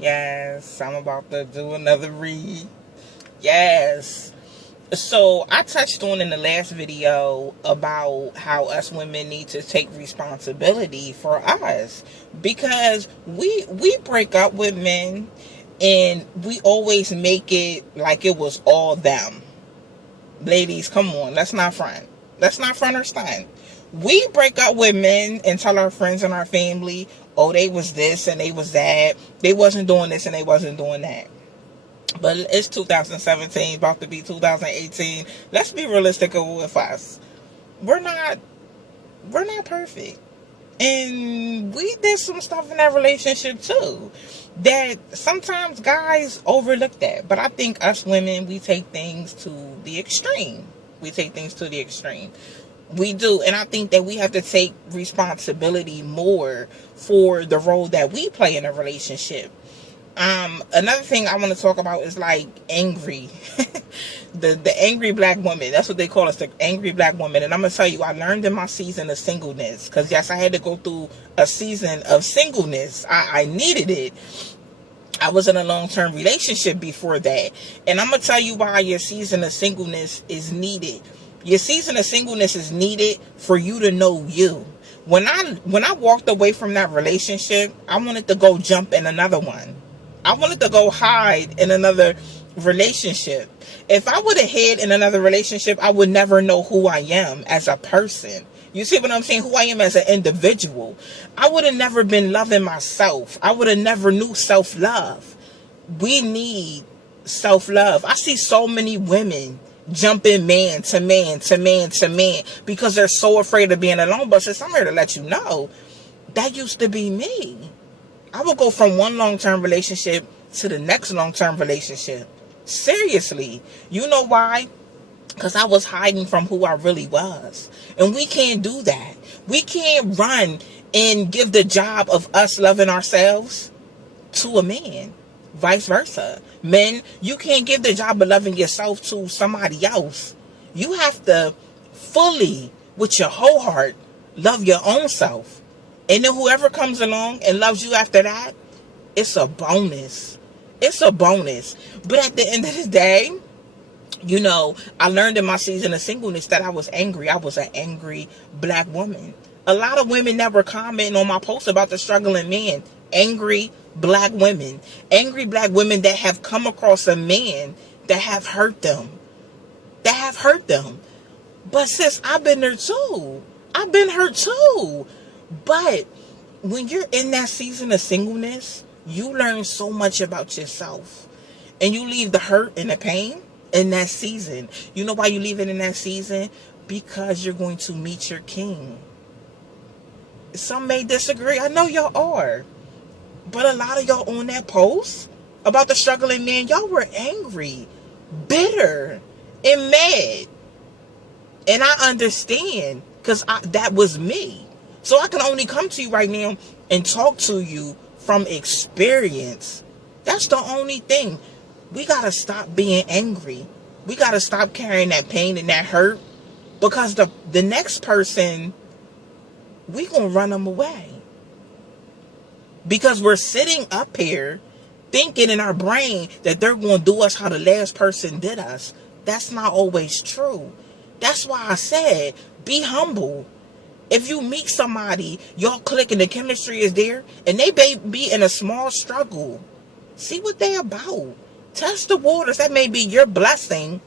Yes, I'm about to do another read. Yes. So I touched on in the last video about how us women need to take responsibility for us, because we break up with men and we always make it like it was all them. Ladies, come on, let's not front. Let's not front or stunt. We break up with men and tell our friends and our family, oh, they was this and they was that. They wasn't doing this and they wasn't doing that. But it's 2017, about to be 2018. Let's be realistic with us. We're not perfect. And we did some stuff in that relationship too that sometimes guys overlook that. But I think us women, we take things to the extreme. We take things to the extreme. We do. And I think that we have to take responsibility more for the role that we play in a relationship. Another thing I want to talk about is like angry. the angry black woman. That's what they call us, the angry black woman. And I'm going to tell you, I learned in my season of singleness, because yes, I had to go through a season of singleness. I needed it. I was in a long-term relationship before that. And I'm going to tell you why your season of singleness is needed. Your season of singleness is needed for you to know you. When I walked away from that relationship, I wanted to go jump in another one. I wanted to go hide in another relationship. If I would have hid in another relationship, I would never know who I am as a person. You see what I'm saying? Who I am as an individual. I would have never been loving myself. I would have never knew self-love. We need self-love. I see so many women jumping man to man to man to man because they're so afraid of being alone. But sis, I'm here to let you know, that used to be me. I would go from one long-term relationship to the next long-term relationship. Seriously. You know why? Because I was hiding from who I really was. And we can't do that. We can't run and give the job of us loving ourselves to a man. Vice versa. Men, you can't give the job of loving yourself to somebody else. You have to fully, with your whole heart, love your own self. And then whoever comes along and loves you after that, it's a bonus. It's a bonus. But at the end of the day, you know, I learned in my season of singleness that I was angry. I was an angry black woman. A lot of women never comment on my posts about the struggling men. Angry black women. Angry black women that have come across a man that have hurt them. That have hurt them. But sis, I've been there too. I've been hurt too. But when you're in that season of singleness, you learn so much about yourself. And you leave the hurt and the pain in that season. You know why you leave it in that season? Because you're going to meet your king. Some may disagree. I know y'all are. But a lot of y'all on that post about the struggling man, y'all were angry, bitter, and mad. And I understand, because that was me. So I can only come to you right now and talk to you from experience. That's the only thing. We got to stop being angry. We got to stop carrying that pain and that hurt. Because the next person, we going to run them away. Because we're sitting up here thinking in our brain that they're going to do us how the last person did us. That's not always true. That's why I said, be humble. If you meet somebody, y'all click and the chemistry is there, and they may be in a small struggle, see what they about. Test the waters. That may be your blessing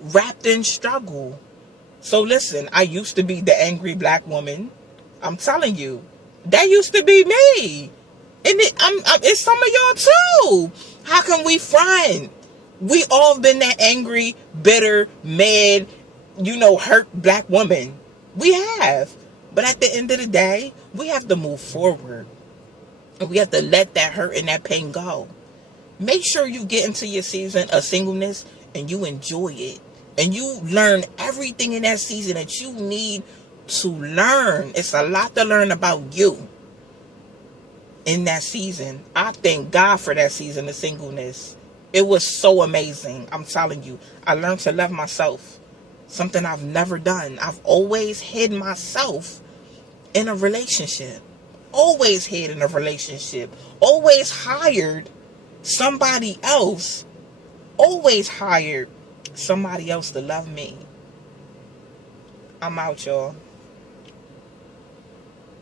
wrapped in struggle. So listen, I used to be the angry black woman. I'm telling you, that used to be me. And it's some of y'all too. How can we front? We all been that angry, bitter, mad, hurt black woman. We have. But at the end of the day, we have to move forward. And we have to let that hurt and that pain go. Make sure you get into your season of singleness and you enjoy it. And you learn everything in that season that you need to learn. It's a lot to learn about you in that season. I thank God for that season of singleness. It was so amazing. I'm telling you, I learned to love myself. Something I've never done. I've always hid myself in a relationship. always had in a relationship, always hired somebody else, always hired somebody else to love me. I'm out, y'all.